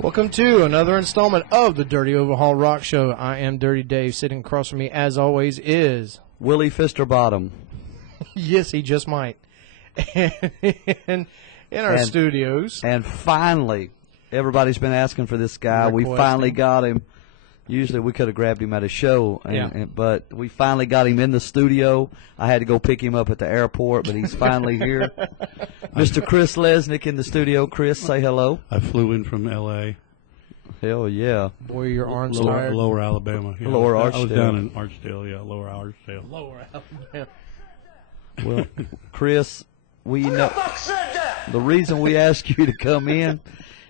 Welcome to another installment of the Dirty Overhaul Rock Show. I am Dirty Dave. Sitting across from me, as always, is Willie Fisterbottom. Yes, he just might. And in our studios. And finally, everybody's been asking for this guy. We finally got him. Usually we could have grabbed him at a show, but we finally got him in the studio. I had to go pick him up at the airport, but he's finally here. Mr. Chris Lesnick in the studio. Chris, say hello. I flew in from L.A. Hell yeah. Boy, your arms tired. Lower Alabama. Yeah. Lower Archdale. I was down in Archdale, yeah, Lower Archdale. Lower Alabama. Well, Chris, we know the reason we ask you to come in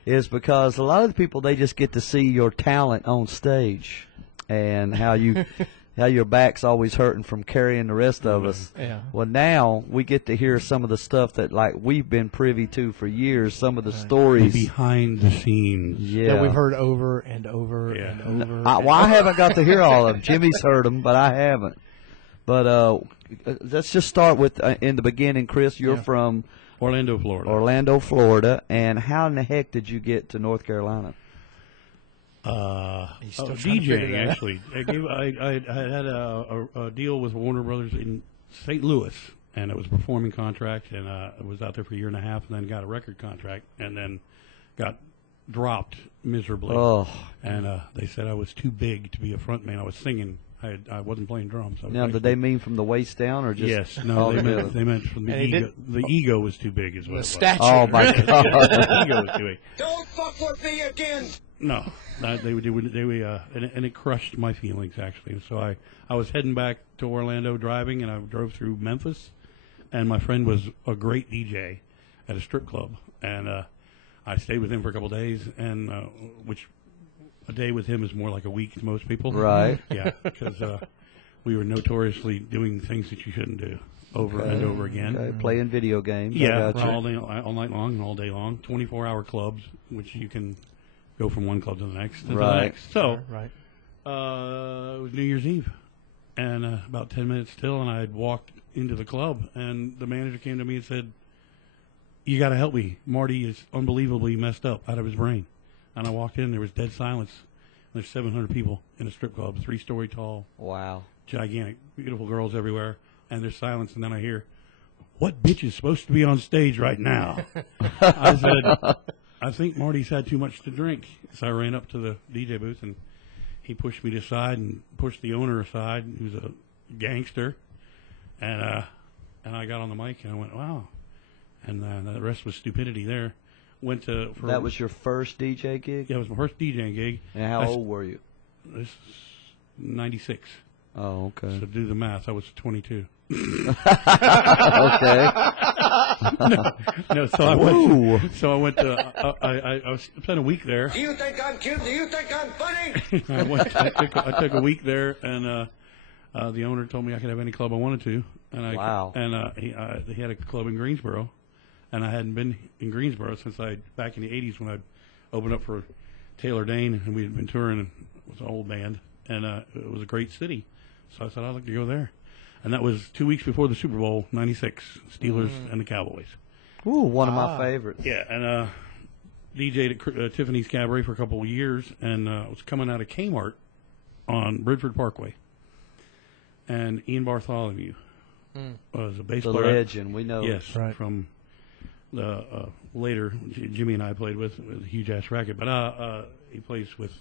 is because a lot of the people, they just get to see your talent on stage and how your back's always hurting from carrying the rest of us. Yeah. Well, now we get to hear some of the stuff that we've been privy to for years, some of the stories. Behind the scenes. Yeah. That we've heard over and over and over. I haven't got to hear all of them. Jimmy's heard them, but I haven't. But let's just start with, in the beginning, Chris, you're from Orlando, Florida. Orlando, Florida. And how in the heck did you get to North Carolina? DJing, actually. I had a deal with Warner Brothers in St. Louis, and it was a performing contract, and I was out there for a year and a half, and then got a record contract, and then got dropped miserably. Oh. And they said I was too big to be a front man. I was singing. I wasn't playing drums. Now, did they mean from the waist down or just? Yes. No, they meant from the ego. The ego was too big, is what it was. Stature. Oh my God! The ego was too big. Don't fuck with me again. No, and it crushed my feelings actually. So I was heading back to Orlando driving, and I drove through Memphis, and my friend was a great DJ at a strip club, and I stayed with him for a couple of days, and which. A day with him is more like a week to most people. Right. Yeah, because we were notoriously doing things that you shouldn't do over and over again. Okay. Playing video games. Yeah, all night long and all day long. 24-hour clubs, which you can go from one club to the next. To the next. So, it was New Year's Eve, and about 10 minutes till, and I had walked into the club, and the manager came to me and said, "You got to help me. Marty is unbelievably messed up out of his brain." And I walked in, there was dead silence. There's 700 people in a strip club, 3-story tall. Wow. Gigantic, beautiful girls everywhere. And there's silence, and then I hear, "What bitch is supposed to be on stage right now?" I said, "I think Marty's had too much to drink." So I ran up to the DJ booth, and he pushed me to the side and pushed the owner aside, who's a gangster. And I got on the mic, and I went, "Wow." And the rest was stupidity there. That was your first DJ gig? Yeah, it was my first DJing gig. And how old were you? This is 96. Oh, okay. So do the math. I was 22. Okay. No. So I went to. I spent a week there. Do you think I'm cute? Do you think I'm funny? I took a week there, and the owner told me I could have any club I wanted to. And wow. And he had a club in Greensboro. And I hadn't been in Greensboro since back in the 80s when I opened up for Taylor Dane, and we had been touring with an old band, and it was a great city. So I said, I'd like to go there. And that was 2 weeks before the Super Bowl, 96, Steelers and the Cowboys. Ooh, one of my favorites. Yeah, and DJ'd at Tiffany's Cabaret for a couple of years, and was coming out of Kmart on Bridgeford Parkway. And Ian Bartholomew was a bass player. The legend, we know. Yes, right. From... later, Jimmy and I played with a huge-ass racket, but he plays with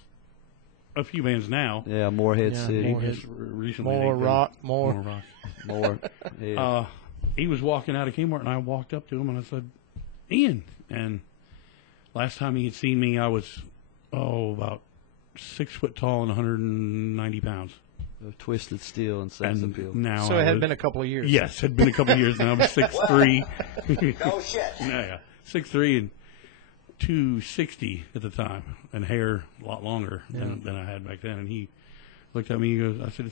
a few bands now. Yeah, Morehead City. Recently more rock. Yeah. He was walking out of Kmart, and I walked up to him, and I said, "Ian." And last time he had seen me, I was, about 6 foot tall and 190 pounds. Twisted Steel and Sex Appeal. Now so it had been a couple of years. Yes, it had been a couple of years. Now I'm 6'3". No shit. Yeah, 6'3" and 260 at the time, and hair a lot longer than I had back then. And he looked at me. He goes, I said,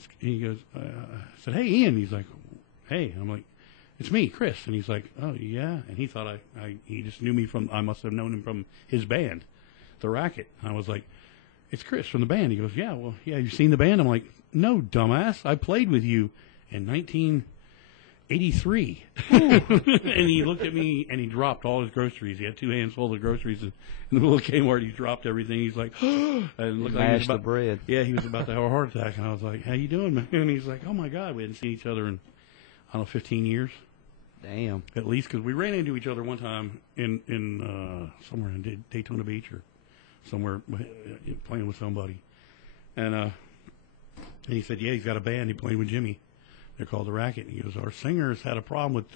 "Hey, Ian." He's like, "Hey." I'm like, "It's me, Chris." And he's like, "Oh yeah." And he thought he just knew me from. I must have known him from his band, The Racket. I was like, "It's Chris from the band." He goes, "Yeah, well, yeah. You've seen the band?" I'm like, "No, dumbass. I played with you in 83. And he looked at me and he dropped all his groceries. He had 2 hands full of groceries, and in the middle of Kmart, he dropped everything. He's like, and looked like he was about, the bread. Yeah, he was about to have a heart attack. And I was like, how you doing, man? And he's like, oh my God, we hadn't seen each other in, I don't know, 15 years. Damn. At least, because we ran into each other one time in somewhere in Daytona Beach or somewhere playing with somebody. And he said, yeah, he's got a band. He played with Jimmy. They're called The Racket. And he goes, our singers had a problem with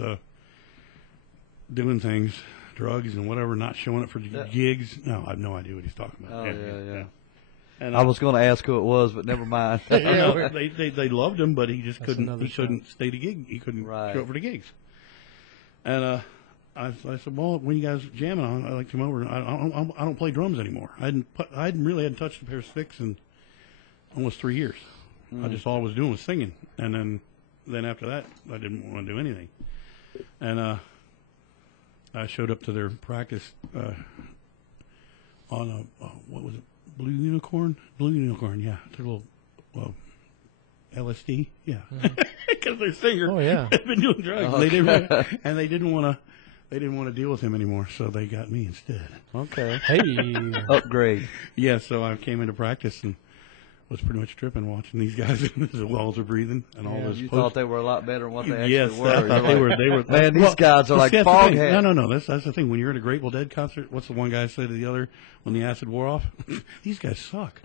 doing things, drugs and whatever, not showing up for gigs. No, I have no idea what he's talking about. Oh, yeah. And I was going to ask who it was, but never mind. They loved him, but he just couldn't. He couldn't stay to gig. He couldn't show up for the gigs. And I said, well, when you guys jamming on, I like to come over. I don't play drums anymore. I hadn't touched a pair of sticks in almost 3 years. I just all I was doing was singing, and then after that, I didn't want to do anything. And I showed up to their practice on what was it, Blue Unicorn, yeah. Took a little LSD, yeah, because their singer had been doing drugs. Okay. They didn't want to deal with him anymore, so they got me instead. Okay. Hey, Upgrade. Yeah, so I came into practice and was pretty much tripping watching these guys as walls are breathing and all this. You thought they were a lot better than what they actually yes, were. I thought they were. Man, these guys are like fogheads. No. That's the thing. When you're at a Grateful Dead concert, what's the one guy say to the other when the acid wore off? These guys suck.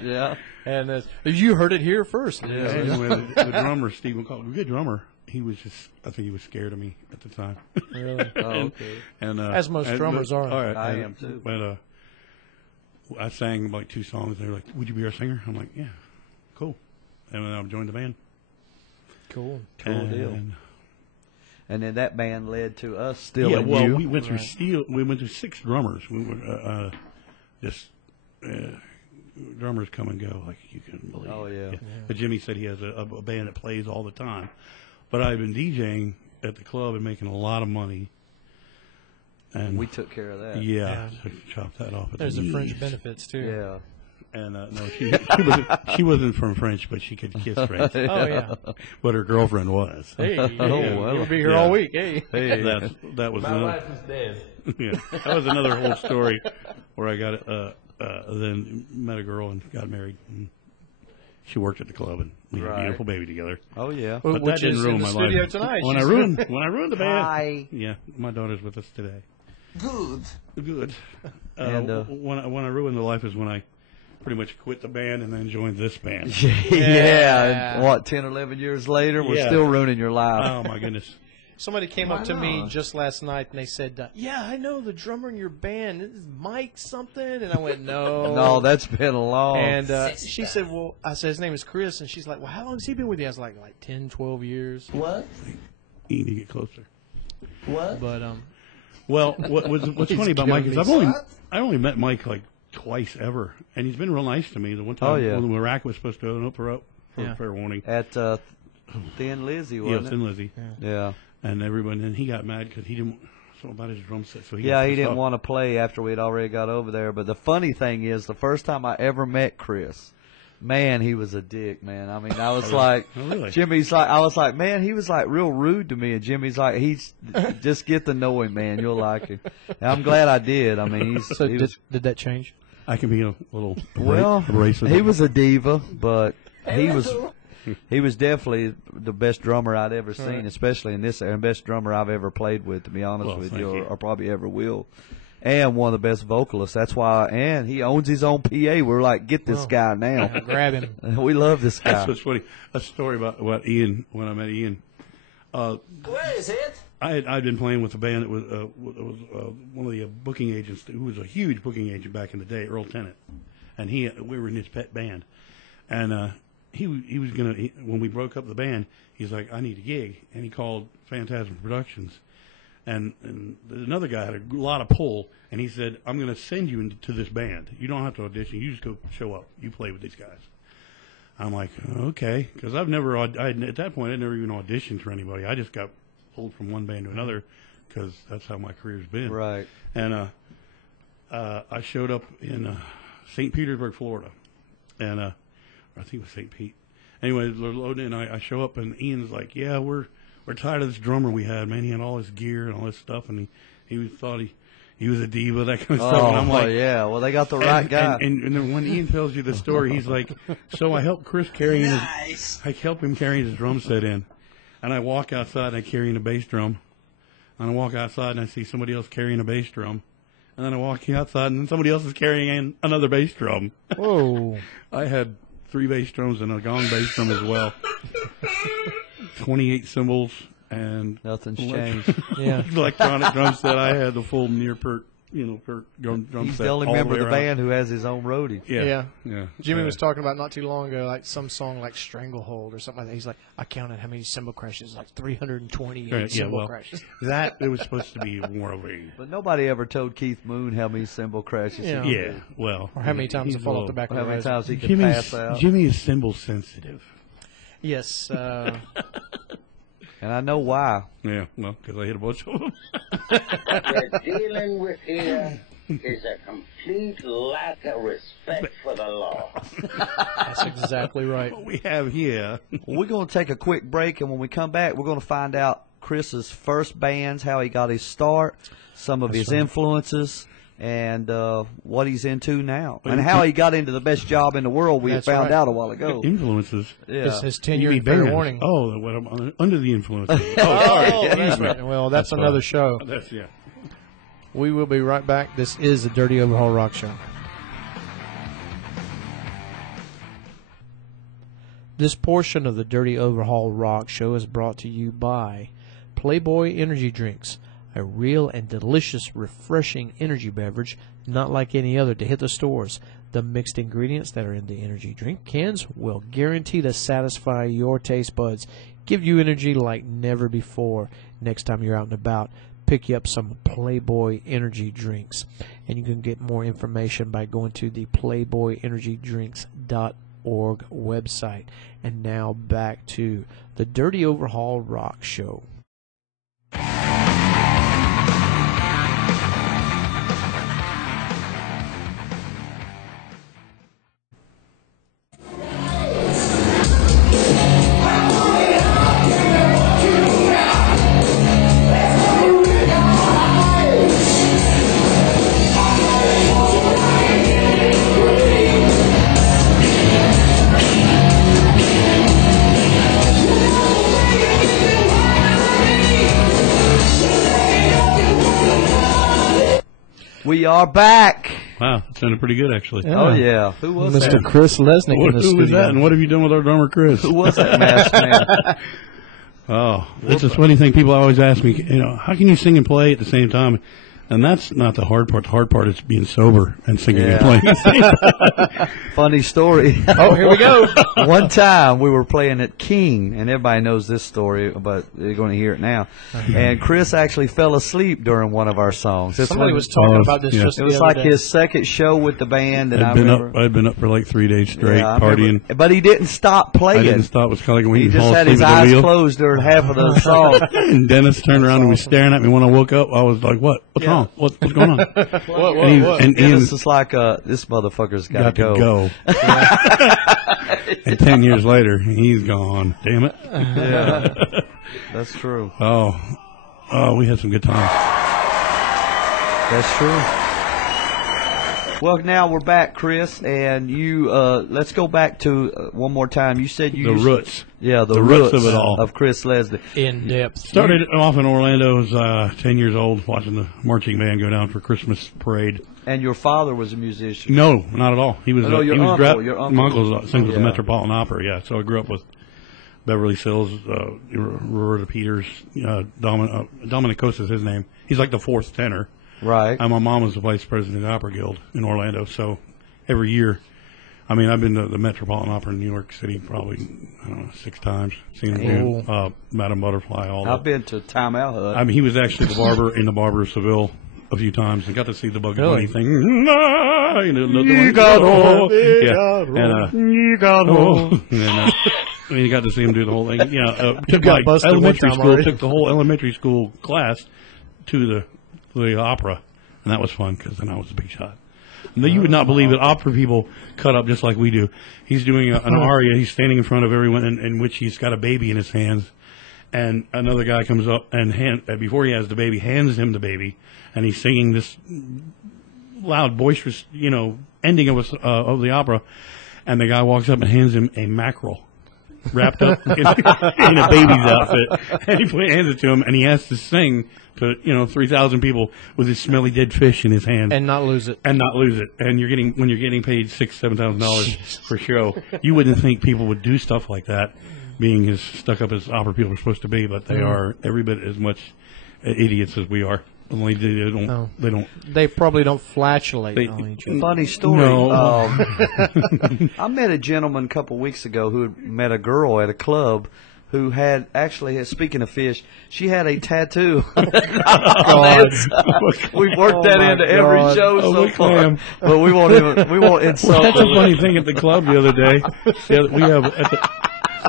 Yeah. And you heard it here first. Yeah. Anyway, the drummer, Steve McCall, a good drummer. He was I think he was scared of me at the time. Really? Okay. And as most drummers are. All right, I am too. But I sang like 2 songs. They were like, "Would you be our singer?" I'm like, "Yeah, cool." And then I joined the band. Cool deal. And then that band led to us still. Yeah, well, you. we went through We went through 6 drummers. We were drummers come and go like you couldn't believe. Oh yeah. But Jimmy said he has a band that plays all the time. But I've been DJing at the club and making a lot of money. And we took care of that. Yeah. So chop that off. There's the French benefits too. Yeah. And no, she wasn't from French, but she could kiss French. Oh yeah. But her girlfriend was. Hey, well. you'll be here all week. Hey. That was My wife is dead. Yeah, that was another whole story where I got then met a girl and got married. And she worked at the club and we had a beautiful baby together. Oh yeah. But which that didn't is ruin in the my studio life. tonight. When I ruined the band. Hi. Yeah, my daughter's with us today. Good. And when I ruined the life is when I pretty much quit the band and then joined this band. Yeah. And what, 10 or 11 years later, we're still ruining your life. Oh my goodness. Somebody came up to me just last night and they said, "Yeah, I know the drummer in your band. Is Mike something?" And I went, "No, No, that's been long. And she said, "Well," I said, "His name is Chris." And she's like, "Well, how long has he been with you?" I was like 10, 12 years. What? You need to get closer. What? But well, what's funny about Mike is I only met Mike like twice ever, and he's been real nice to me. The one time when the rack was supposed to open up for fair warning at Thin Lizzy, wasn't it? Thin Lizzy. Yeah. And everyone, and he got mad because he didn't something about his drum set. So he didn't want to play after we'd already got over there. But the funny thing is, the first time I ever met Chris, man, he was a dick, man. I mean, I was like, Jimmy's like, I was like, man, he was like real rude to me. And Jimmy's like, just get to know him, man. You'll like him. And I'm glad I did. I mean, did that change? I can be a little abrasive. He was a diva, but he was definitely the best drummer I'd ever seen, especially in this era, best drummer I've ever played with, to be honest with you, or probably ever will. And one of the best vocalists. That's why, and he owns his own PA. We're like, get this guy now. Grab him. We love this guy. That's what's funny. A story about Ian, when I met Ian. Where is it? I'd been playing with a band that was one of the booking agents who was a huge booking agent back in the day, Earl Tennant. And we were in his pet band. And he was going to, when we broke up the band, he's like, I need a gig. And he called Phantasm Productions. And another guy had a lot of pull, and he said, I'm going to send you to this band. You don't have to audition. You just go show up. You play with these guys. I'm like, okay. Because at that point, I'd never even auditioned for anybody. I just got pulled from one band to another because that's how my career's been. Right. And I showed up in St. Petersburg, Florida. And I think it was St. Pete. Anyway, they're loading in. I show up, and Ian's like, "Yeah, we're tired of this drummer we had, man. He had all his gear and all this stuff, and he thought he was a diva, that kind of stuff." And I'm like, yeah. Well, they got the right guy. And then when Ian tells you the story, he's like, "So I helped Chris carry him carrying his drum set in, and I walk outside and I carry in a bass drum, and I walk outside and I see somebody else carrying a bass drum." And then I walk outside, and then somebody else is carrying in another bass drum. Whoa. I had 3 bass drums and a gong bass drum as well. 28 cymbals and nothing's changed. Yeah. Electronic drum set. I had the full near pert drum set. He's the only member of the band who has his own roadie. Yeah. Jimmy was talking about not too long ago, like some song like Stranglehold or something like that. He's like, I counted how many cymbal crashes, like 328 cymbal crashes. That it was supposed to be more of a. But nobody ever told Keith Moon how many cymbal crashes. Yeah. Well. Or how many times he fall off the back of the How many times he could pass out. Jimmy is cymbal sensitive. Yes. And I know why. Yeah, well, because I hit a bunch of them. What we're dealing with here is a complete lack of respect for the law. That's exactly right. What we have here. Well, we're going to take a quick break, and when we come back, we're going to find out Chris's first bands, how he got his start, some of his influences, and what he's into now, and how he got into the best job in the world. We found out a while ago. Influences. Yeah. His 10-year fair warning. Oh, what I'm under the influences. Oh, that's right. Well, that's another show. That's We will be right back. This is the Dirty Overhaul Rock Show. This portion of the Dirty Overhaul Rock Show is brought to you by Playboy Energy Drinks, a real and delicious, refreshing energy beverage, not like any other to hit the stores. The mixed ingredients that are in the energy drink cans will guarantee to satisfy your taste buds, give you energy like never before. Next time you're out and about, pick you up some Playboy Energy Drinks. And you can get more information by going to the playboyenergydrinks.org website. And now back to the Dirty Overhaul Rock Show. We are back. Wow, that sounded pretty good, actually. Yeah. Oh, yeah. Who was Mr. that? Chris Lesnick in the Who studio. was that, and what have you done with our drummer, Chris? Who was that masked man? Oh, it's a funny thing. People always ask me, how can you sing and play at the same time? And that's not the hard part. The hard part is being sober and singing and playing. Funny story. Oh, here we go. One time we were playing at King, and everybody knows this story, but they're going to hear it now. And Chris actually fell asleep during one of our songs. Somebody was talking about this just It was like his second show with the band, and I'd been up for like 3 days straight partying. But he didn't stop playing. I didn't stop. It was kind of like when he you just fall had asleep his at the eyes wheel. closed during half of those songs. And Dennis turned around and was staring at me when I woke up. I was like, "What? What's wrong? What's going on?" What? And Dennis is like, "This motherfucker's got to go." And 10 years later, he's gone. Damn it. Yeah, that's true. Oh, we had some good times. That's true. Well, now we're back, Chris, and you. Let's go back to one more time. You said you the used roots. Yeah, the roots roots of it all. of Chris Lesnick. In depth. Started off in Orlando. I was 10 years old, watching the marching band go down for Christmas parade. And your father was a musician. No, not at all. He was. Your uncle. Your uncle. My uncle sings with the Metropolitan Opera. Yeah, so I grew up with Beverly Sills, Roberta Peters, Dominic Costa's his name. He's like the fourth tenor. Right. And my mom was the vice president of the Opera Guild in Orlando. So every year, I mean, I've been to the Metropolitan Opera in New York City probably, 6 times. Seen him do Madame Butterfly. I've been to Time Out Hut. I mean, he was actually the barber in the Barber of Seville a few times and got to see the Bugs Bunny thing. You got home. You got home. And you got to see him do the whole thing. Took like elementary school. Took the whole elementary school class to the opera, and that was fun because then I was a big shot. No, you would not believe that opera people cut up just like we do. He's doing an aria. He's standing in front of everyone in which he's got a baby in his hands. And another guy comes up and before he has the baby, hands him the baby. And he's singing this loud, boisterous, ending of the opera. And the guy walks up and hands him a mackerel wrapped up in a baby's outfit. And he hands it to him, and he has to sing to 3,000 people with his smelly dead fish in his hand, and not lose it. And when you're getting paid $6,000-$7,000 for a show, you wouldn't think people would do stuff like that, being as stuck up as opera people are supposed to be. But they are every bit as much idiots as we are. Only they don't. They probably don't flatulate on each other. Funny story. No. I met a gentleman a couple weeks ago who had met a girl at a club who had speaking of fish, she had a tattoo. God. We've worked that into every show so far, but we won't insult. That's a funny thing at the club the other day. We have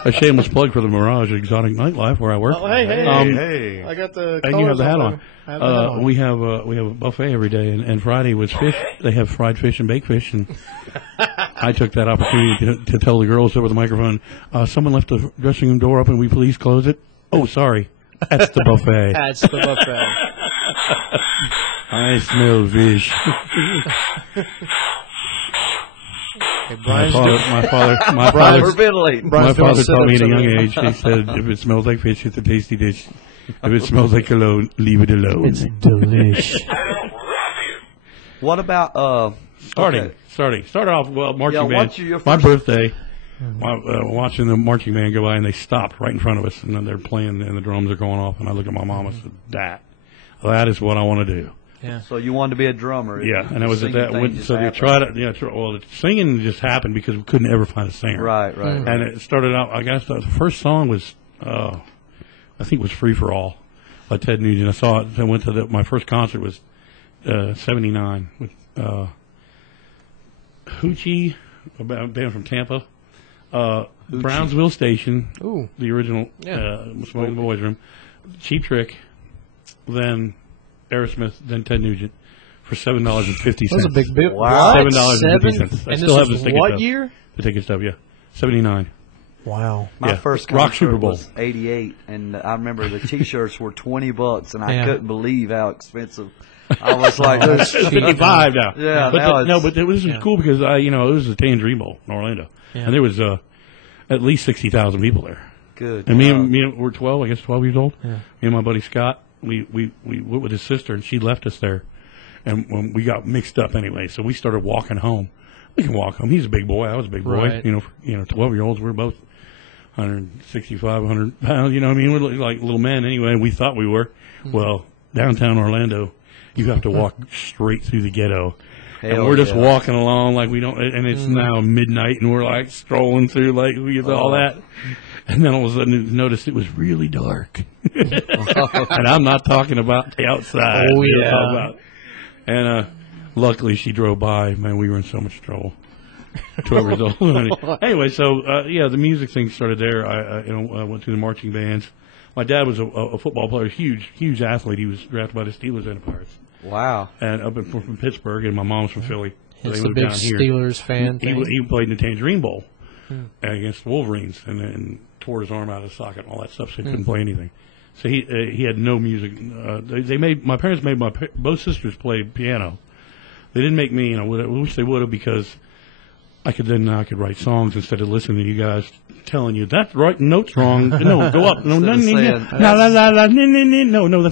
a shameless plug for the Mirage Exotic Nightlife where I work. Oh, hey! I got the. And you have the hat on. We have a buffet every day, and Friday was fish. They have fried fish and baked fish, and I took that opportunity to tell the girls over the microphone, someone left the dressing room door open. Will you please close it? Oh, sorry. That's the buffet. That's the buffet. I smell fish. Hey, my father taught me at a young age. He said, if it smells like fish, it's a tasty dish. If it smells like cologne, leave it alone. It's delish. What about started off marching band. My birthday, watching the marching band go by, and they stopped right in front of us, and then they're playing, and the drums are going off, and I look at my mom and said, that is what I want to do. Yeah. So you wanted to be a drummer. Yeah, and I was at that. So they tried it. Yeah, well, the singing just happened because we couldn't ever find a singer. Right. And it started out. I guess the first song was, I think, it was "Free for All" by Ted Nugent. I saw it. I went to my first concert was '79 with Hoochie, a band from Tampa, Brownsville Station, the original Smoking Boys Room, Cheap Trick, then Aerosmith, then Ted Nugent for $7.50. That was a big bit. Wow. $7.50. I still have the ticket. What year? The ticket stub, yeah. 79. Wow. My first concert was 88, and I remember the T-shirts were $20, and I couldn't believe how expensive. I was like, it's 55 now. Yeah, but it was cool because it was the Tangerine Bowl in Orlando, and there was at least 60,000 people there. Good. And me and we're 12 years old. Yeah. Me and my buddy Scott, we went with his sister, and she left us there, and when we got mixed up anyway, so we started walking home. We can walk home. He's a big boy. I was a big boy. Right. 12-year-olds. We were both 165, 100 pounds. You know what I mean? We're like little men anyway. And we thought we were. Mm-hmm. Well, downtown Orlando, you have to walk straight through the ghetto. And we're just walking along like we don't. And it's now midnight, and we're like strolling through like all that. And then all of a sudden, noticed it was really dark. And I'm not talking about the outside. Oh, yeah. And luckily, she drove by. Man, we were in so much trouble. 12 years old. Anyway, so, the music thing started there. I went through the marching bands. My dad was a football player, huge athlete. He was drafted by the Steelers and the Pirates. Wow. And up from Pittsburgh, and my mom's from Philly. So it's the big Steelers fan thing. He played in the Tangerine Bowl against the Wolverines, and then tore his arm out of the socket and all that stuff, so he couldn't play anything. So he had no music. My parents made both sisters play piano. They didn't make me. I wish they would have, because I could write songs instead of listening to you guys telling you that right note's wrong. No, go up. No, no, that's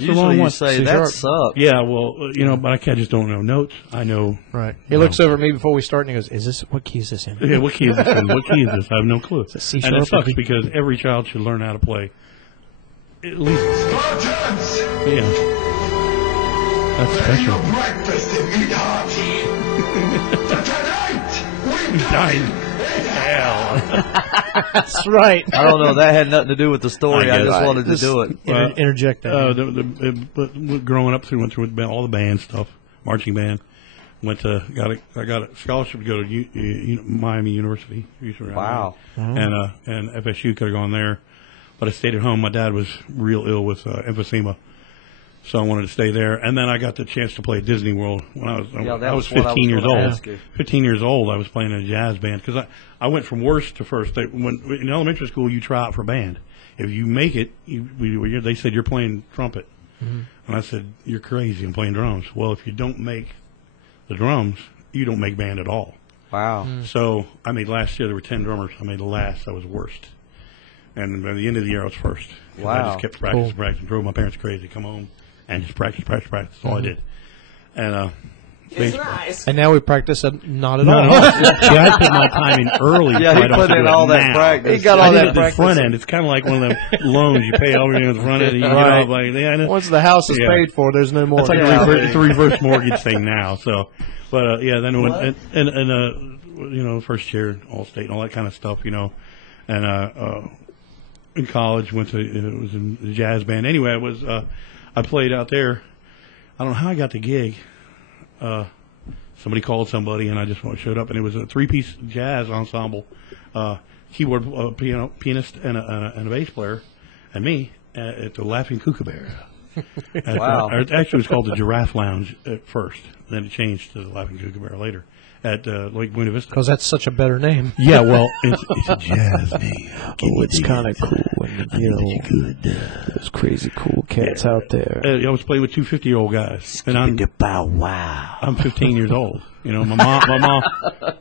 the wrong one. You say that sucks. Yeah, well, but I just don't know notes. I know. Right. He looks over at me before we start and he goes, what key is this in? Yeah, what key is this in? What key is this? I have no clue. It's a C and it sucks because every child should learn how to play. At least. Yeah. That's special. Breakfast in me heart. Tonight we dine. Hell. That's right. I don't know. That had nothing to do with the story. I just wanted to do it. Interject that. Growing up, went through all the band stuff, marching band. I got a scholarship to go to Miami University. Wow. And FSU could have gone there, but I stayed at home. My dad was real ill with emphysema, So I wanted to stay there, and then I got the chance to play at Disney World when I was 15 years old. 15 years old, I was playing in a jazz band because I went from worst to first. In elementary school, you try out for band. If you make it, they said you're playing trumpet, and I said you're crazy. I'm playing drums. Well, if you don't make the drums, you don't make band at all. Wow. So I made last year. There were 10 drummers. I made the last. I was worst, and by the end of the year, I was first. Wow. I just kept practicing, drove my parents crazy. Come home. And just practice. That's all I did. And It's nice. And now we practice not at all. See, I put my time in early. Yeah, he put in all that practice. He got all that at the front end. It's kind of like one of them loans. You pay everything at the front end. And you get off like, once the house is paid for, there's no more. It's like a reverse mortgage thing now. So, but then and first year All-State and all that kind of stuff, and in college went to it was in the jazz band. Anyway, I played out there. I don't know how I got the gig. Somebody called somebody, and I just showed up, and it was a 3-piece jazz ensemble, keyboard, pianist, and a bass player, and me at the Laughing Kookaburra. Wow! Actually, it was called the Giraffe Lounge at first. Then it changed to the Laughing Kookaburra later at Lake Buena Vista. Because that's such a better name. Yeah, well, it's a jazz name. It's kind of cool. And, those crazy cool cats out there. I was playing with 2 50-year-old guys, and I'm 15 years old. My mom,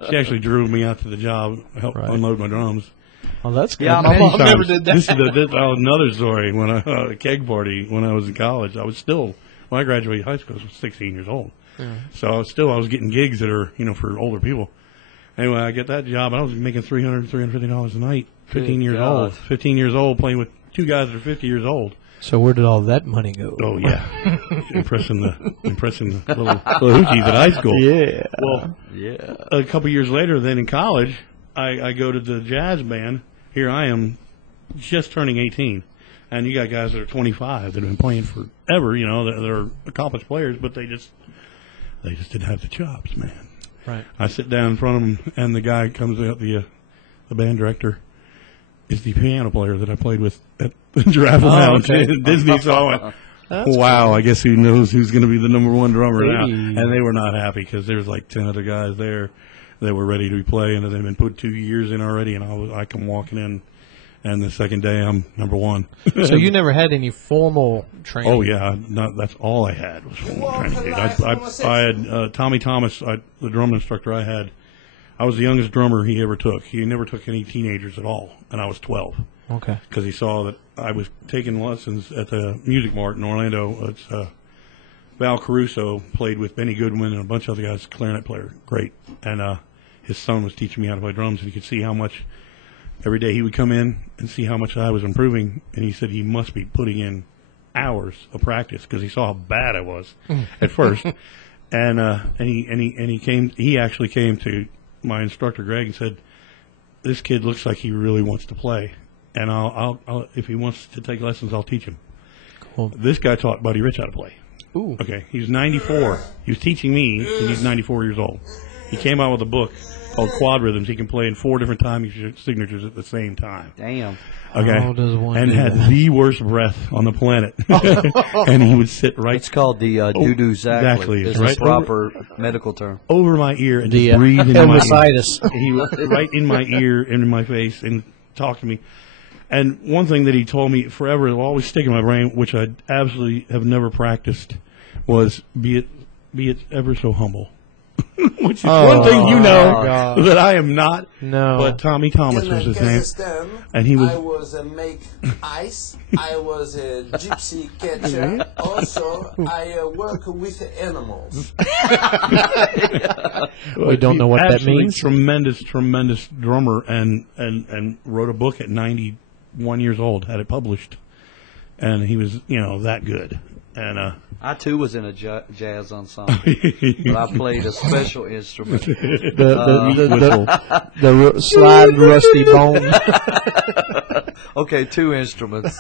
she actually drove me out to the job, helped unload my drums. Well, that's good. Yeah, my mom never did that. This is another story. When a keg party when I was in college, I was still when I graduated high school, I was 16 years old. Yeah. So I was getting gigs that are for older people. Anyway, I get that job, and I was making $350 a night. 15 years old, playing with 2 guys that are 50 years old. So where did all that money go? Oh yeah, impressing the little hoochies at high school. Yeah. Well, a couple years later, then in college, I go to the jazz band. Here I am, just turning 18, and you got guys that are 25 that have been playing forever. That are accomplished players, but they just didn't have the chops, man. Right. I sit down in front of them, and the guy comes out, the band director is the piano player that I played with at the Giraffe Lounge at Disney. So I went, wow, cool. I guess who knows who's going to be the #1 drummer now. And they were not happy because there was like 10 other guys there that were ready to play, and they've been put 2 years in already, and I come walking in. And the second day, I'm #1. So you never had any formal training? Oh yeah, that's all I had was formal training. I had Tommy Thomas, the drum instructor I had. I was the youngest drummer he ever took. He never took any teenagers at all, and I was 12. Okay. Because he saw that I was taking lessons at the Music Mart in Orlando. It's Val Caruso played with Benny Goodwin and a bunch of other guys, clarinet player, great. And his son was teaching me how to play drums, and he could see how much. Every day he would come in and see how much I was improving, and he said he must be putting in hours of practice because he saw how bad I was at first. And he actually came to my instructor Greg and said, "This kid looks like he really wants to play, and I'll if he wants to take lessons, I'll teach him." Cool. This guy taught Buddy Rich how to play. Ooh. Okay, he's 94. He was teaching me, and he's 94 years old. He came out with a book called Quad Rhythms. He can play in 4 different time signatures at the same time. Damn. Okay. How does one and do had that? the worst breath on the planet. And he would sit right. It's called the doo-doo exactly. It's right a proper medical term. Over my ear and just breathe in my ear. He was right in my ear and in my face and talk to me. And one thing that he told me forever, it will always stick in my brain, which I absolutely have never practiced, was be it ever so humble. Which is one thing that I am not. No. But Tommy Thomas was his name. And he was. I was a make ice. I was a gypsy catcher. Also, I work with animals. We don't know what that means. Tremendous drummer, and wrote a book at 91 years old. Had it published, and he was that good. And I too was in a jazz ensemble, but I played a special instrument. The slide rusty bone. Okay, 2 instruments.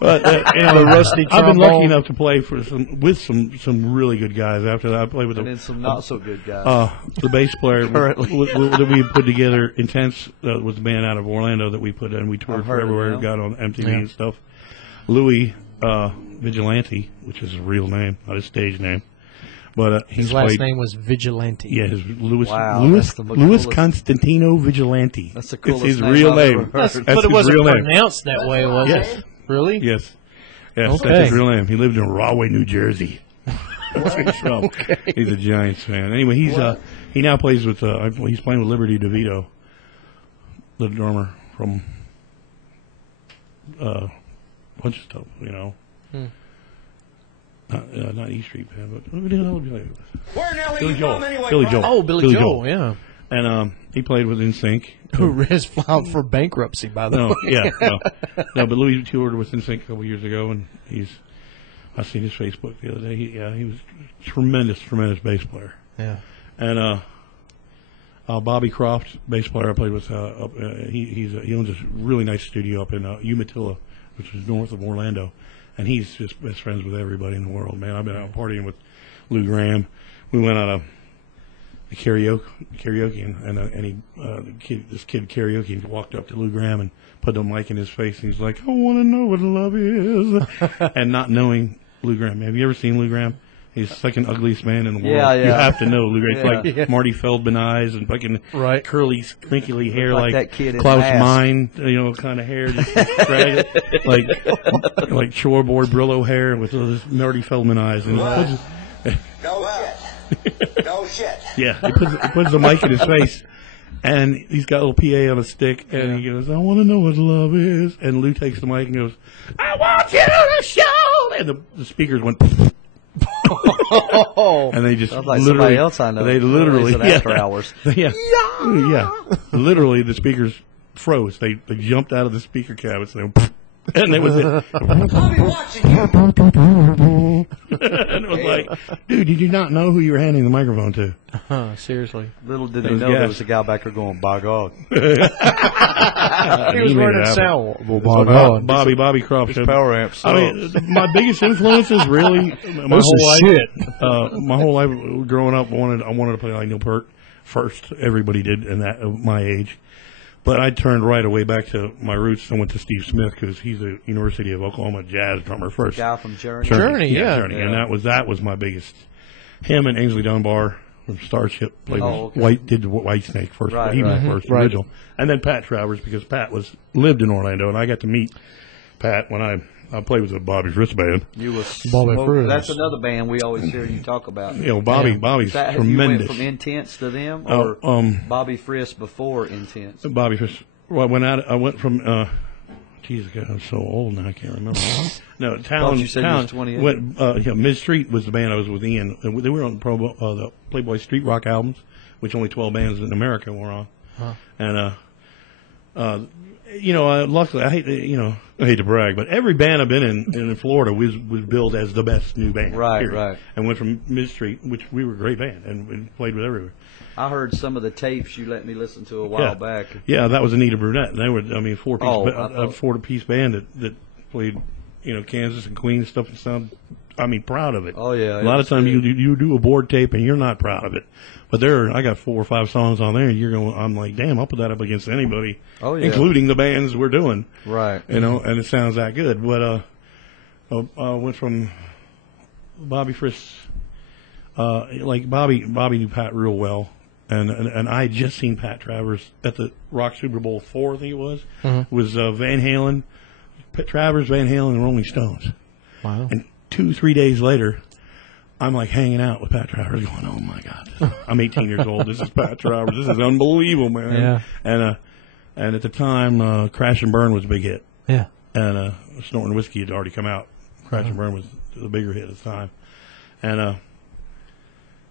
But the rusty trombone. I've been lucky enough to play with some really good guys. After that, I played with some not so good guys. The bass player that we put together, Intense, was a band out of Orlando that we put in. We toured everywhere, got on MTV and stuff. Louis Vigilante, which is his real name, not his stage name. But his last name was Vigilante. Yeah, his Louis coolest. Constantino Vigilante. That's the coolest his name real I've name. ever heard. But it wasn't pronounced that way, was yes. it? Really? Yes. Yes, Okay. that's his real name. He lived in Rahway, New Jersey. That's where he's from. Okay. He's a Giants fan. Anyway, he now plays with he's playing with Liberty DeVito, the drummer from bunch of stuff, you know. Not E Street Band, but Where in hell are Billy you Joel. from anyway? Billy Joel. Oh, Billy Joel, yeah. And he played with NSYNC. Who has filed for bankruptcy, by the way. No, but Louis toured with NSYNC a couple years ago, and I seen his Facebook the other day. He was a tremendous bass player. Yeah. And Bobby Croft, bass player I played with, he owns a really nice studio up in Umatilla, which is north of Orlando, and he's just best friends with everybody in the world, man. I've been out partying with Lou Gramm. We went out a karaoke, and this kid karaoke walked up to Lou Gramm and put the mic in his face, and he's like, "I want to know what love is," and not knowing Lou Gramm. Have you ever seen Lou Gramm? He's the second ugliest man in the world. Yeah. You have to know Lou Gramm. It's like Marty Feldman eyes and fucking curly, crinkly hair, like that kid in Klaus Mask. Meine, kind of hair, just like chorboard Brillo hair with those Marty Feldman eyes. And No shit. No shit. yeah, he puts the mic in his face, and he's got a little PA on a stick, and he goes, "I want to know what love is," and Lou takes the mic and goes, "I want you to show," and the speakers went. And they just like literally, somebody else I know. They literally, after hours. yeah, literally, the speakers froze. They jumped out of the speaker cabinets, and that was it. I'll be watching you. And it was like, dude, did you not know who you were handing the microphone to? Seriously. Little did they know there was a guy back there going, "By God." He was wearing a sound. Bobby Croft. Power amps. I mean, my biggest influences really my whole life growing up. I wanted to play like Neil Peart first. Everybody did, in that of my age. But I turned right away back to my roots. I went to Steve Smith because he's a University of Oklahoma jazz drummer first. The guy from Journey. Journey. And that was my biggest. Him and Ainsley Dunbar from Starship played did White Snake first. Right, he was the first original, and then Pat Travers because Pat lived in Orlando, and I got to meet Pat when I played with the Bobby Friss band. You was Bobby Friss. That's another band we always hear you talk about. You know, Bobby's That, tremendous. You went from Intense to them, or Bobby Friss before Intense? Bobby Friss. Well, I went from. Jesus, God, I'm so old now. I can't remember. No, Talon. You said you was 28. Mid Street was the band I was with Ian. They were on the Playboy Street Rock albums, which only 12 bands in America were on. Huh. And luckily, I hate to brag, but every band I've been in Florida was billed as the best new band. Right. And went from Mid Street, which we were a great band, and we played with everywhere. I heard some of the tapes you let me listen to a while back. Yeah, that was Anita Brunette. They were, four-piece band that played, Kansas and Queen stuff and sound. Proud of it. Oh yeah. A lot of times you do a board tape and you're not proud of it, but I got 4 or 5 songs on there, and I'm like, damn, I'll put that up against anybody, including the bands we're doing. Right. And it sounds that good. But I went from Bobby Friss, Bobby knew Pat real well. And I had just seen Pat Travers at the Rock Super Bowl 4, I think it was. Mm-hmm. Was Van Halen, Pat Travers, Van Halen, and Rolling Stones. Wow. And 2-3 days later, I'm like hanging out with Pat Travers, going, "Oh my God, I'm 18 years old. This is Pat Travers. This is unbelievable, man." Yeah. And at the time, Crash and Burn was a big hit. Yeah. And Snorting Whiskey had already come out. Crash and Burn was the bigger hit at the time. And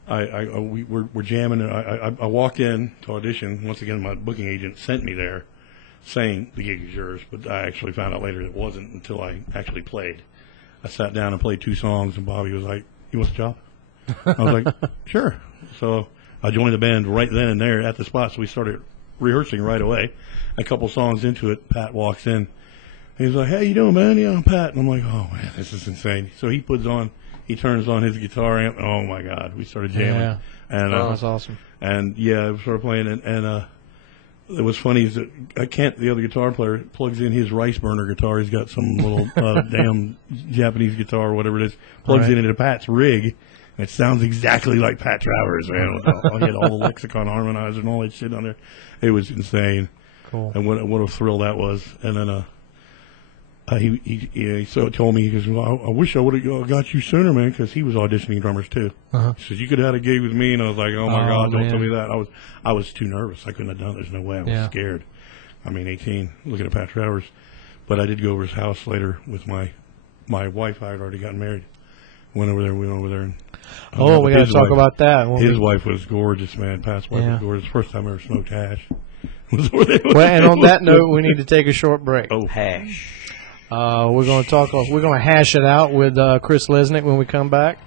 we're jamming. I walked in to audition. Once again, my booking agent sent me there, saying the gig is yours. But I actually found out later it wasn't until I actually played. I sat down and played 2 songs, and Bobby was like, "You want the job?" I was like, "Sure." So I joined the band right then and there at the spot. So we started rehearsing right away. A couple songs into it, Pat walks in. He's like, "How you doing, man?" "Yeah, I'm Pat." And I'm like, "Oh man, this is insane." So he turns on his guitar amp. Oh my God, we started jamming. Yeah. And that's awesome. And we started playing, and it was funny is that the other guitar player plugs in his rice burner guitar. He's got some little damn Japanese guitar or whatever it is. Plugs it into Pat's rig. And it sounds exactly like Pat Travers, man. I had all the lexicon harmonizer and all that shit on there. It was insane. Cool. And what a thrill that was. And then he told me, he goes, well, I wish I would have got you sooner, man, because he was auditioning drummers too. Uh-huh. He says, you could have had a gig with me. And I was like, oh my God, don't tell me that. I was too nervous. I couldn't have done it. There's no way. I was scared. I mean, 18, looking at Pat Travers. But I did go over his house later with my wife. I had already gotten married. We went over there. And, we got to talk about that. His wife was gorgeous, man. Pat's wife was gorgeous. First time I ever smoked hash. And on that note, we need to take a short break. Oh, hash. We're going to hash it out with Chris Lesnick when we come back.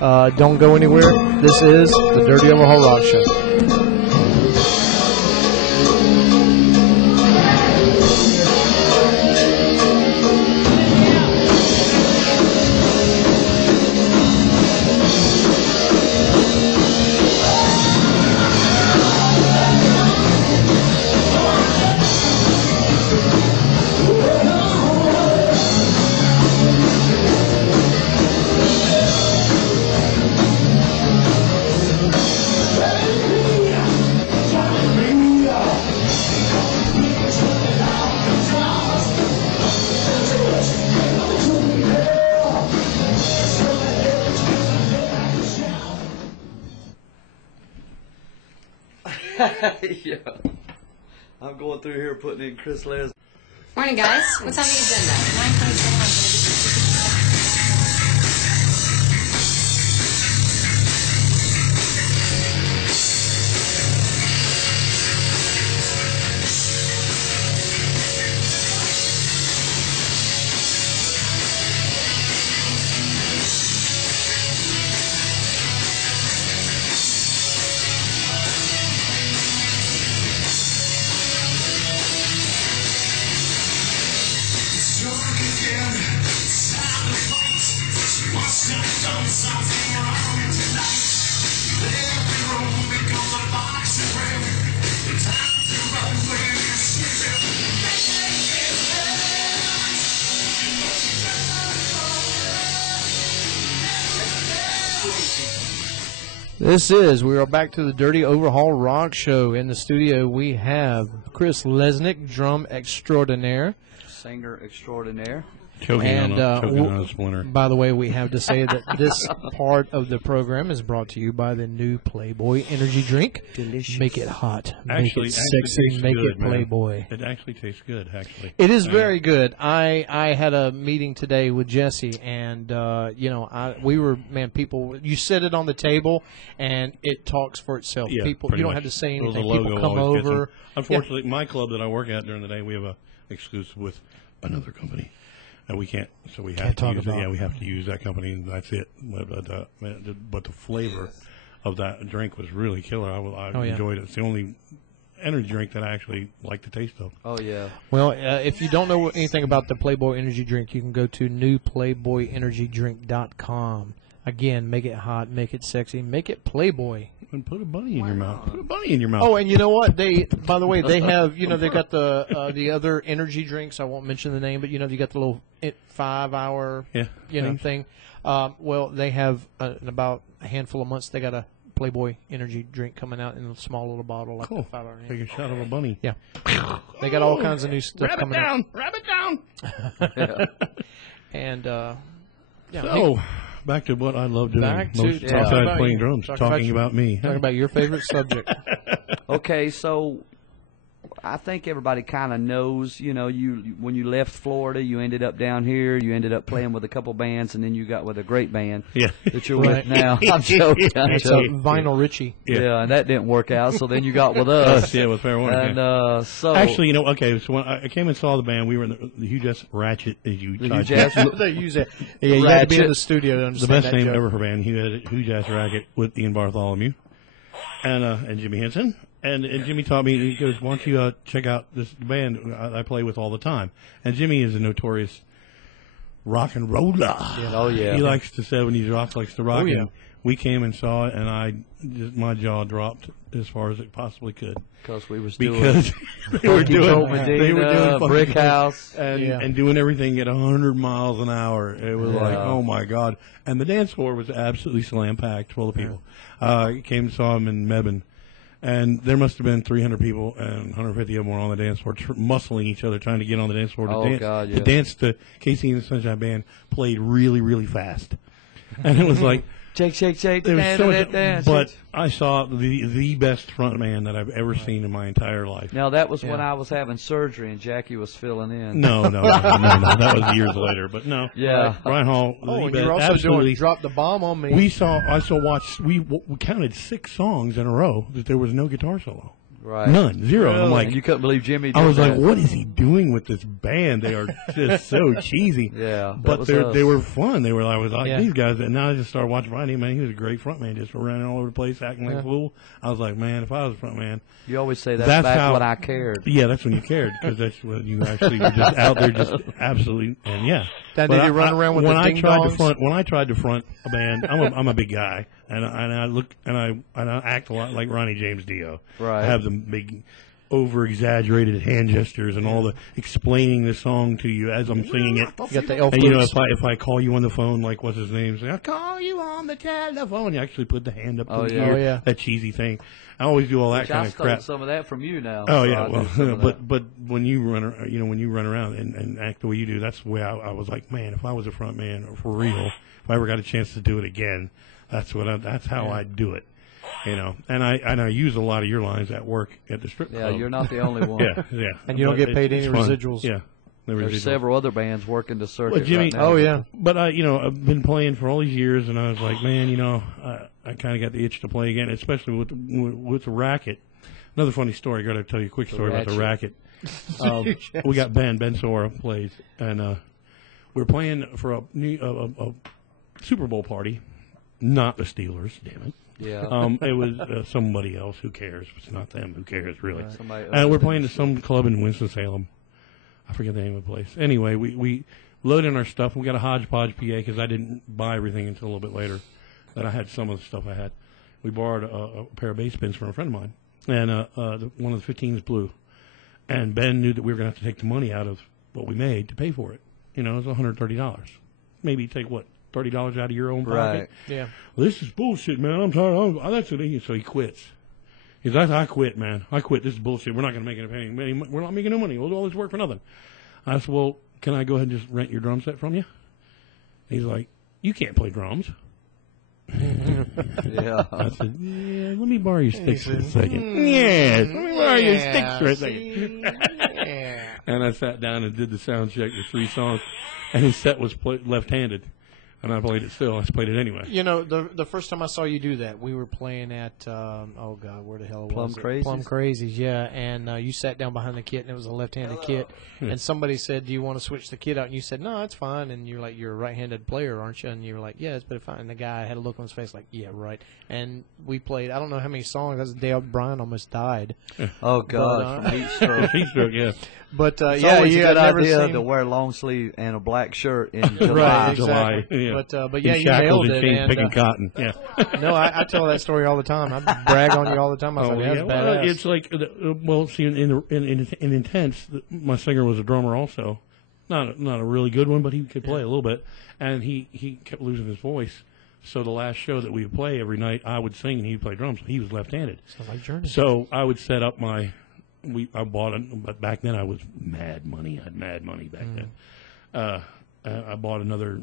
Don't go anywhere. This is the Dirty Overhaul Rock Show. Yeah. I'm going through here putting in Chris Lesnick. Morning, guys. What's on the agenda? 9:27. We are back to the Dirty Overhaul Rock Show. In the studio, we have Chris Lesnick, drum extraordinaire. Singer extraordinaire. Choking on a splinter. By the way, we have to say that this part of the program is brought to you by the new Playboy Energy Drink. Delicious. Make it hot. Actually, make it sexy. Make good, it Playboy. Man. It actually tastes good, actually. It is very good. I had a meeting today with Jesse, and, people, you set it on the table, and it talks for itself. Yeah, people, you don't much. have to say anything. The logo people come over. Unfortunately, my club that I work at during the day, we have a exclusive with another company. And we can't, so we have to use it. Yeah, we have to use that company, and that's it. But the flavor of that drink was really killer. I enjoyed it. It's the only energy drink that I actually like the taste of. Oh, yeah. Well, if you don't know anything about the Playboy Energy Drink, you can go to newplayboyenergydrink.com. Again, make it hot, make it sexy, make it Playboy. And put a bunny in your mouth. Put a bunny in your mouth. Oh, and you know what? By the way, they have, they've got the other energy drinks. I won't mention the name, but, you got the little 5-hour, thing. Well, they have, in about a handful of months, they got a Playboy energy drink coming out in a small little bottle, like cool. a 5-hour. Take a shot of a bunny. Yeah. They got all kinds of new stuff coming out. Wrap it down. And, back to what I love doing back most to besides playing drums, talking about me. Talking about your favorite subject. Okay, so I think everybody kind of knows, when you left Florida, you ended up down here, you ended up playing with a couple bands, and then you got with a great band that you're with now. I'm joking. It's Vinyl Richie. Yeah, and that didn't work out, so then you got with us. With Fair Warning. And so actually, so when I came and saw the band, we were in the Hugh Jazz Ratchet. They use it. Yeah, you got to be in the studio to understand the best name ever for band. Hugh Jazz Racket with Ian Bartholomew and Jimmy Henson. And Jimmy taught me, he goes, why don't you check out this band I play with all the time. And Jimmy is a notorious rock and roller. Yeah. Oh, yeah. He likes the 70s rock, likes the rock. Oh, yeah. And we came and saw it, and my jaw dropped as far as it possibly could. Because we was they were doing Brick House, and doing everything at 100 miles an hour. It was like, oh my God! And the dance floor was absolutely slam packed, full of people. Came and saw him in Mebane, and there must have been 300 people, and 150 of them were on the dance floor, muscling each other, trying to get on the dance floor to dance. God, yeah. The dance to Casey and the Sunshine Band played really, really fast, and it was like. Shake, shake, shake. There was so much, but I saw the best front man that I've ever seen in my entire life. Now, that was when I was having surgery and Jackie was filling in. No. That was years later, but no. Yeah. Brian Hall. Oh, and you're also doing Drop the Bomb on Me. We counted 6 songs in a row that there was no guitar solo. Right. None. Zero. Really? I'm like, and you couldn't believe Jimmy did I was that. like, what is he doing with this band? They are just so cheesy. Yeah. But they were fun. They were I was like these guys. And now I just started watching Brian. Man, he was a great front man, just running all over the place, acting like a fool. I was like, man, if I was a front man. You always say that's back when I cared. Yeah, that's when you cared, because that's when you actually were just out there, just absolutely, and yeah. Did you run around with the ding-dongs? When I tried to front a band, I'm a big guy, and I look and I act a lot like Ronnie James Dio. Right. I have the big, over-exaggerated hand gestures and all the explaining the song to you as I'm singing it. You got the elf and if I call you on the phone, like what's his name? Say, I call you on the telephone. You actually put the hand up to the ear. That cheesy thing. I always do all that kind of crap. I stole some of that from you now. Oh yeah, but when you run around and act the way you do, that's the way I was like, man, if I was a front man for real, if I ever got a chance to do it again, that's how I'd do it. And I use a lot of your lines at work at the strip club. Yeah, you're not the only one. Yeah. And you don't get paid any residuals. Yeah. There's several other bands working the circuit. Well, Jimmy, right now. Oh yeah. But I've been playing for all these years, and I was like, man, I kind of got the itch to play again, especially with the racket. Another funny story. I got to tell you a quick story about the racket. We got Ben Sora plays, and we were playing for a Super Bowl party, not the Steelers. Damn it. Yeah. It was somebody else. Who cares? It's not them. Who cares, really? Right. And we're playing at some club in Winston-Salem. I forget the name of the place. Anyway, we load in our stuff. We got a hodgepodge PA because I didn't buy everything until a little bit later. That I had some of the stuff I had. We borrowed a pair of bass pins from a friend of mine, and one of the 15s blew. And Ben knew that we were going to have to take the money out of what we made to pay for it. It was $130. Maybe take what? $30 out of your own pocket? Right. Yeah. Well, this is bullshit, man. I'm tired. That's what so he quits. He's like, I quit, man. I quit. This is bullshit. We're not going to make any penny. We're not making no money. We'll do all this work for nothing. I said, well, can I go ahead and just rent your drum set from you? He's like, you can't play drums. Yeah. I said, yeah, let me borrow your sticks for a second. Yes, let me borrow your sticks for a second. And I sat down and did the sound check with 3 songs, and his set was left-handed. And I played it still. I played it anyway. The first time I saw you do that, we were playing at, where the hell was it? Plum Crazies, yeah. And you sat down behind the kit, and it was a left-handed kit. And somebody said, do you want to switch the kit out? And you said, no, it's fine. And you're like, you're a right-handed player, aren't you? And you were like, yeah, it's fine. And the guy had a look on his face like, yeah, right. And we played, I don't know how many songs. That's the day Brian almost died. Oh, God, from heat stroke. Heat stroke, yeah. But, it's always a good idea to wear long sleeve and a black shirt in July. Right, exactly. Yeah. But yeah, you nailed it. And picking cotton. Yeah. No, I tell that story all the time. I brag on you all the time. I was like, that's badass. It's like, see, in Intense, my singer was a drummer also. Not a really good one, but he could play a little bit. And he kept losing his voice. So the last show that we would play every night, I would sing and he'd play drums. He was left-handed. Sounds like Journey. So I would set up I bought it, but back then I was mad money. I had mad money back then. I bought another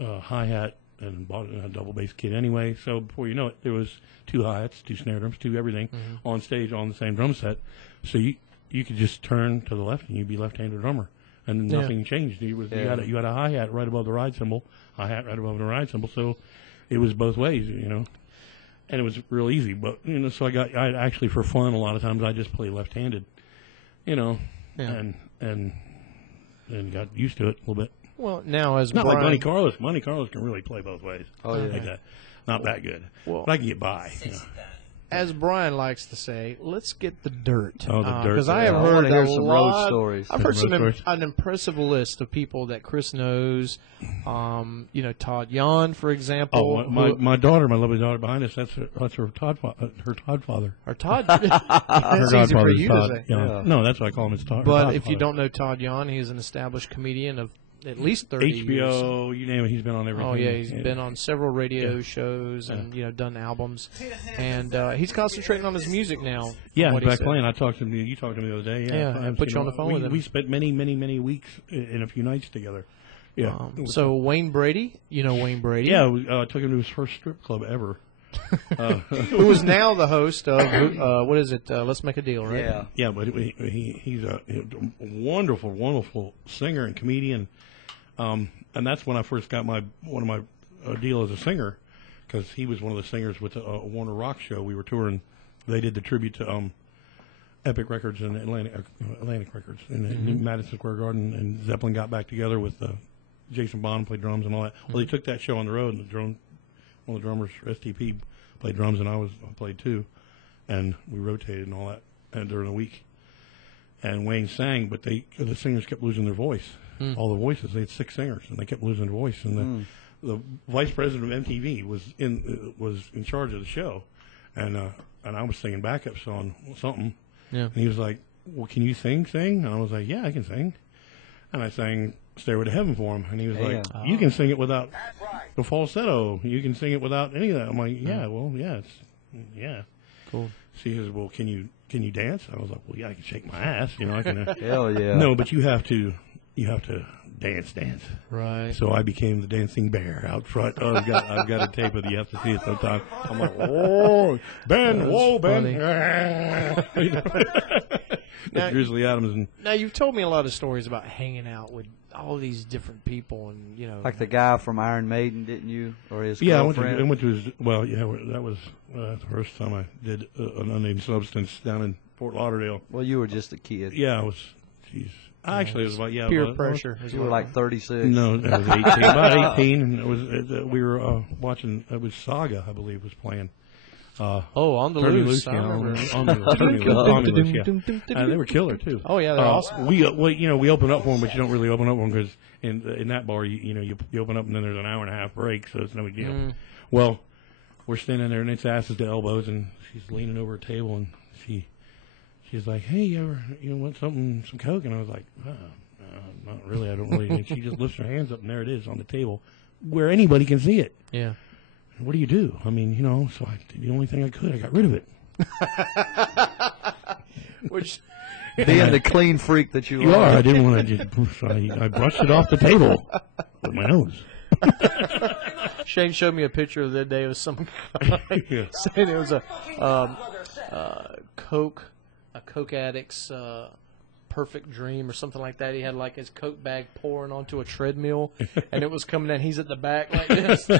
hi-hat and bought a double bass kit anyway. So before you know it, there was 2 hi-hats, 2 snare drums, 2 everything on stage on the same drum set. So you could just turn to the left and you'd be left-handed drummer, and nothing changed. You had a hi-hat right above the ride cymbal, hi-hat right above the ride cymbal. So it was both ways, And it was real easy, but so I actually for fun a lot of times I just play left-handed, and got used to it a little bit. Well, now as not Brian, like Monte Carlos. Monte Carlos can really play both ways. Oh yeah, like that. Not that good. Well, but I can get by. as Brian likes to say, let's get the dirt. Oh, the dirt. Because I have I heard wanna hear a some lot. road stories. I've heard Some road stories. an impressive list of people that Chris knows. Todd Yon, for example. Oh, my daughter, my lovely daughter behind us, that's her Todd father. Or Todd. Her That's easy for godfather is you Todd to say. Yon. Yeah. No, that's what I call him. It's Todd. But if you don't know Todd Yon, he's an established comedian of at least 30 years. HBO, you name it, he's been on everything. Oh yeah, he's been on several radio shows and done albums, and he's concentrating on his music now. Yeah, what he's he back said. playing. I talked to him. You talked to me the other day. Yeah, I put you on the phone with him. We spent many weeks in a few nights together. Yeah. So Wayne Brady, you know Wayne Brady. Yeah, we took him to his first strip club ever. Who is now the host of what is it? Let's Make a Deal, right? Yeah. Yeah, but he's a wonderful singer and comedian. And that's when I first got one of my deal as a singer, because he was one of the singers with the Warner Rock show. We were touring. They did the tribute to Epic Records and Atlantic Records in Madison Square Garden, and Zeppelin got back together with Jason Bond, played drums and all that. Well, they took that show on the road, and one of the drummers, STP, played drums, and I played too, and we rotated and all that during the week. And Wayne sang, but the singers kept losing their voice. All the voices. They had 6 singers, and they kept losing their voice. And the vice president of MTV was in charge of the show, and I was singing backups on something. Yeah. And he was like, "Well, can you sing?" And I was like, "Yeah, I can sing." And I sang "Stairway to Heaven" for him, and he was like, "You can sing it without the falsetto. You can sing it without any of that." I'm like, "Yeah, well, yeah, yeah." Cool. So he says, "Well, can you dance?" I was like, "Well, yeah, I can shake my ass, I can." Hell yeah. No, but you have to dance. Right. So I became the dancing bear out front. Oh, I've got a tape of it. You have to see it sometime. I'm like, "Oh, Ben, whoa, Ben." That's Grizzly Adams. Now you've told me a lot of stories about hanging out with all these different people, and Like the guy from Iron Maiden, didn't you? Or his I girlfriend? went to his. Well, yeah, that was the first time I did an unnamed substance down in Fort Lauderdale. Well, you were just a kid. Yeah, I was. Jeez. Actually, it was about peer pressure. You were like 36. No, I was 18. About 18, and it was we were watching. It was Saga, I believe, was playing. On the Turn Me Loose. Loose, I remember. on the Turn Me Loose, yeah. They were killer too. Oh yeah, they're awesome. We open up for them, but you don't really open up for them because in that bar, you open up and then there's an hour and a half break, so it's no big deal. Well, we're standing there and it's asses to elbows, and she's leaning over a table and she's like, "Hey, you ever want some Coke?" And I was like, "Not really. I don't really." And she just lifts her hands up and there it is on the table, where anybody can see it. Yeah. What do you do? I mean, so I did the only thing I could. I got rid of it. Which, being the clean freak that you are, I didn't want to. I brushed it off the table with my nose. Shane showed me a picture the other day of some guy saying it was a Coke addict's perfect dream or something like that. He had like his Coke bag pouring onto a treadmill, and it was coming down. He's at the back like this. Well,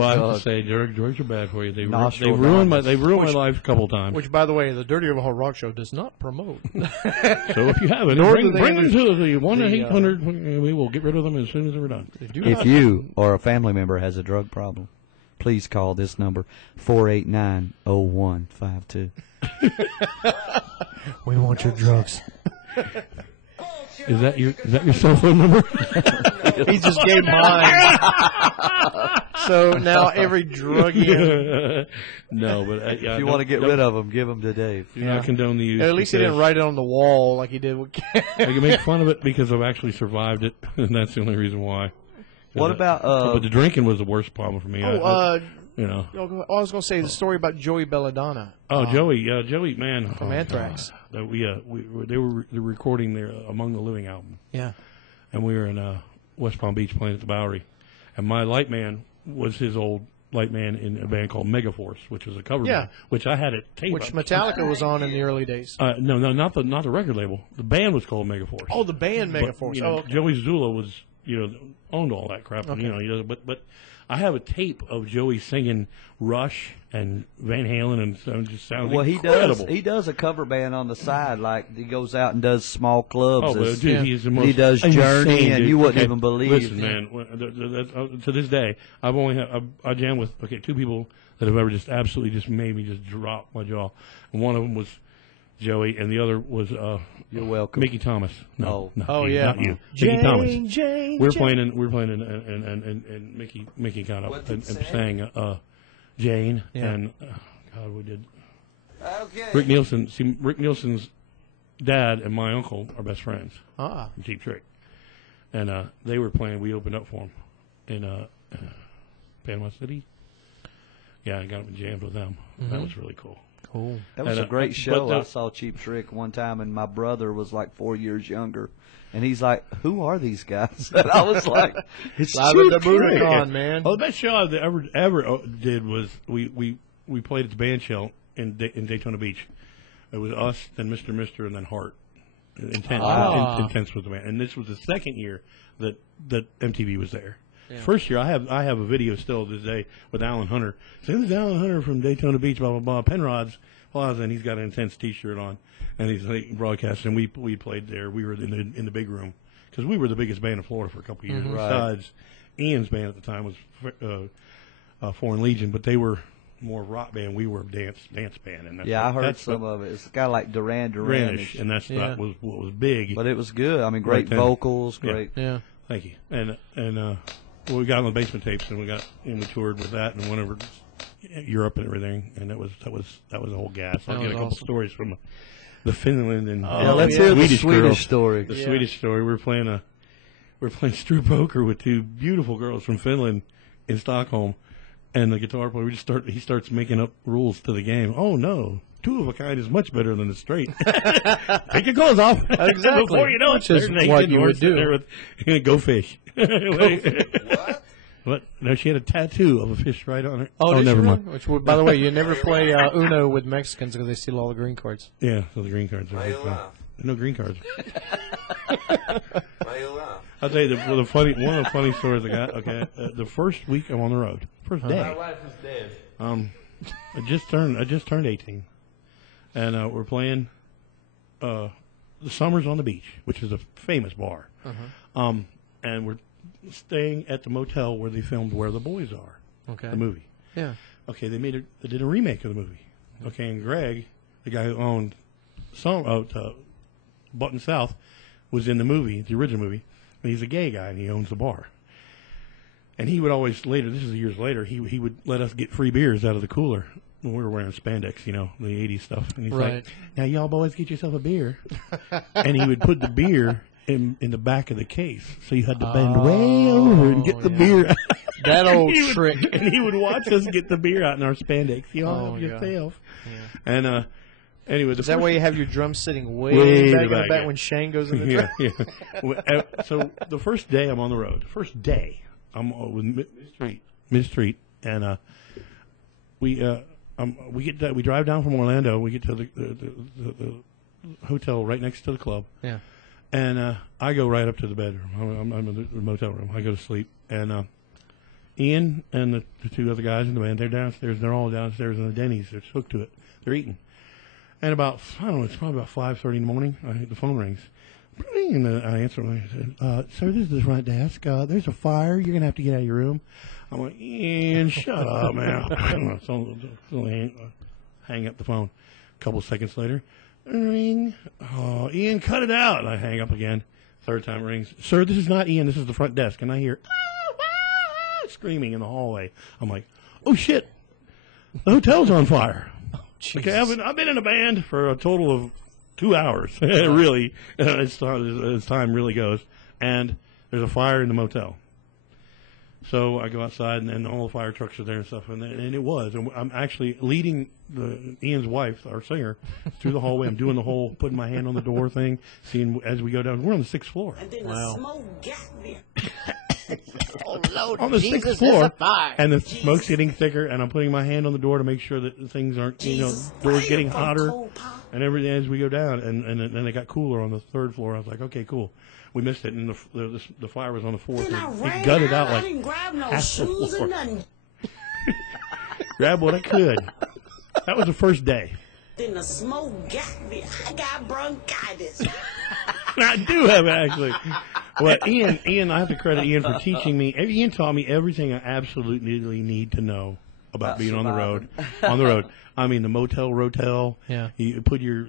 I have to say, drugs are bad for you. They ruined my life a couple times. Which, by the way, the Dirty Overhaul Rock Show does not promote. So if you have it, bring them to the 1-800. We will get rid of them as soon as we're done. If you or a family member has a drug problem, please call this number 489-0152. We want your drugs. Is that your cell phone number? He just gave mine. So now every druggie. No, but if you want to get rid of them, give them to Dave. Do not condone the use. At least he didn't write it on the wall like he did with I can make fun of it because I've actually survived it, and that's the only reason why. What about but the drinking was the worst problem for me. I was going to say the story about Joey Belladonna. Oh, Joey, man, from Anthrax. They were recording their Among the Living album. Yeah, and we were in West Palm Beach playing at the Bowery, and my light man was his old light man in a band called Megaforce, which was a cover band, which I had it taped. Which Metallica was on in the early days. No, not the record label. The band was called Megaforce. Oh, the band Megaforce. But, Joey Zula was owned all that crap. Okay. But I have a tape of Joey singing Rush and Van Halen, and so it just sounds incredible. He does a cover band on the side, like he goes out and does small clubs. Oh, but dude, he's the most. He does Journey, and you wouldn't even believe. Listen, man, to this day, I jam with two people that have ever just absolutely just made me just drop my jaw, and one of them was Joey, and the other was you're welcome, Mickey Thomas. No, yeah, not you, Mickey Thomas. We're playing, and Mickey got up and sang Jane, and God, we did. Okay. Rick Nielsen. See, Rick Nielsen's dad and my uncle are best friends. From Cheap Trick, and they were playing. We opened up for them in Panama City. Yeah, I got up and jammed with them. Mm-hmm. That was really cool. Cool. That was a great show. I saw Cheap Trick one time, and my brother was like 4 years younger. And he's like, "Who are these guys?" And I was like, "It's Cheap Trick, man." Oh, the best show I ever did was we played at the band shell in Daytona Beach. It was us, then Mr. Mister, and then Hart. Intense was the band, and this was the second year that MTV was there. Yeah. First year, I have a video still to this day with Alan Hunter. So this is Alan Hunter from Daytona Beach, blah blah blah, Penrod's Plaza, and he's got an Intense T-shirt on, and he's broadcasting. We played there. We were in the big room because we were the biggest band in Florida for a couple of years. Mm-hmm. Besides, Ian's band at the time was Foreign Legion, but they were more rock band. We were a dance band. And I heard some of it. It's kind of like Duran-ish, and that was what was big. But it was good. I mean, great vocals, great. Yeah. Thank you. And we got on the basement tapes, and we toured with that, and went over Europe and everything, and that was a whole gas. I'll get a couple stories from the Finland and let's hear the Swedish story. The Swedish story. We're playing Stru Poker with two beautiful girls from Finland in Stockholm, and the guitar player he starts making up rules to the game. Oh no. Two of a kind is much better than a straight. Take your clothes off. Exactly. Before you know it, just what you would do. Go fish. What? What? No, she had a tattoo of a fish right on her. Oh, never mind. Which, by the way, you never play Uno with Mexicans because they steal all the green cards. Yeah, so the green cards are no green cards. I'll tell you one of the funny stories I got. Okay, the first week I'm on the road, first day. My wife is dead. I just turned 18, and we're playing the Summers on the Beach, which is a famous bar. And we're staying at the motel where they filmed Where the Boys Are, the movie. Yeah. Okay, they did a remake of the movie. Okay, and Greg, the guy who owned Button South, was in the movie, the original movie, and he's a gay guy, and he owns the bar. And he would always this is years later, he would let us get free beers out of the cooler when we were wearing spandex, the 80s stuff. And he's like, now y'all boys get yourself a beer. And he would put the beer in the back of the case. So you had to bend way over and get the beer out. That old trick. And he would watch us get the beer out in our spandex. Y'all have yourself. Yeah. And anyway, is that why you have your drums sitting way back in the back when Shane goes in the drum? Yeah. So the first day I'm on the road, I'm with Mid Street, and we drive down from Orlando. We get to the hotel right next to the club. Yeah. And I go right up to the bedroom. I'm in the motel room. I go to sleep, and Ian and the two other guys in the band, they're downstairs. They're all downstairs in the Denny's. They're hooked to it. They're eating. And it's probably about 5:30 in the morning. The phone rings. And I answer and I said, sir, this is the front desk. There's a fire. You're going to have to get out of your room. I'm like, Ian, shut up, man. So hang up the phone. A couple seconds later, ring. Oh, Ian, cut it out. And I hang up again. Third time it rings. Sir, this is not Ian. This is the front desk. And I hear screaming in the hallway. I'm like, oh, shit. The hotel's on fire. Okay, I've been in a band for a total of 2 hours, really, as time really goes, and there's a fire in the motel. So I go outside, and all the fire trucks are there and stuff, and it was. And I'm actually leading Ian's wife, our singer, through the hallway. I'm doing the whole putting my hand on the door thing, seeing as we go down. We're on the 6th floor. And then the smoke got me. Oh, Lord, on the Jesus 6th floor, and the smoke's getting thicker, and I'm putting my hand on the door to make sure that things aren't, doors getting hotter, and everything as we go down, and then it got cooler on the 3rd floor. I was like, okay, cool. we missed it, and the flyer was on the fourth. Then I ran He gutted out. out like I didn't grab no half the shoes floor. or nothing. Grab what I could. That was the first day. Then the smoke got me. I got bronchitis. I do have it, actually. Well, Ian, I have to credit Ian for teaching me. Ian taught me everything I absolutely need to know about being on the road. On the road. I mean, the motel, rotel. Yeah. You put your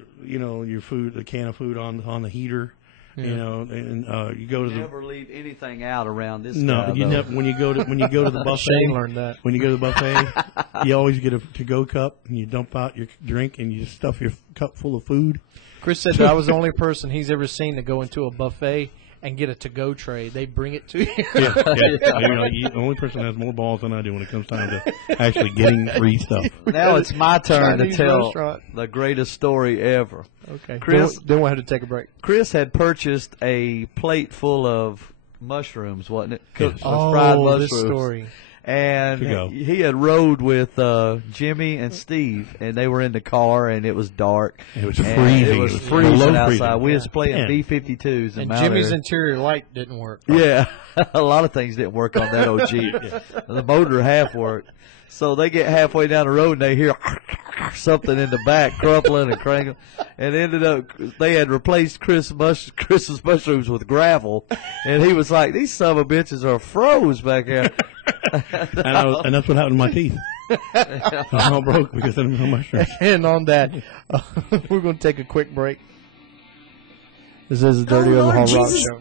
food, the can of food on the heater. Yeah. And you go to never leave anything out around this. No, guy, you never. When you go to the buffet, Shane learned that. When you go to the buffet, you always get a to-go cup, and you dump out your drink, and you stuff your cup full of food. Chris said that I was the only person he's ever seen to go into a buffet and get a to-go tray. They bring it to you. Yeah. The only person that has more balls than I do when it comes time to actually getting free stuff. Now it's my turn to Chinese tell restaurant. the greatest story ever. Okay. Chris, Then we'll have to take a break. Chris had purchased a plate full of mushrooms, wasn't it? Cooked Yes. fried mushrooms. This story. And he had rode with Jimmy and Steve, and they were in the car, and it was dark. It was and freezing. It was It was freezing below outside. freezing. We was playing Man. B-52s. And Jimmy's interior light didn't work. Yeah, a lot of things didn't work on that old Jeep. The motor half worked. So they get halfway down the road, and they hear something in the back crumpling and cranking. And ended up, they had replaced Chris's mushrooms with gravel. And he was like, these son of a bitches are froze back there. and that's what happened to my teeth. I'm all broke because I didn't have mushrooms. And on that, we're going to take a quick break. This is the Dirty Overhaul Rock Show.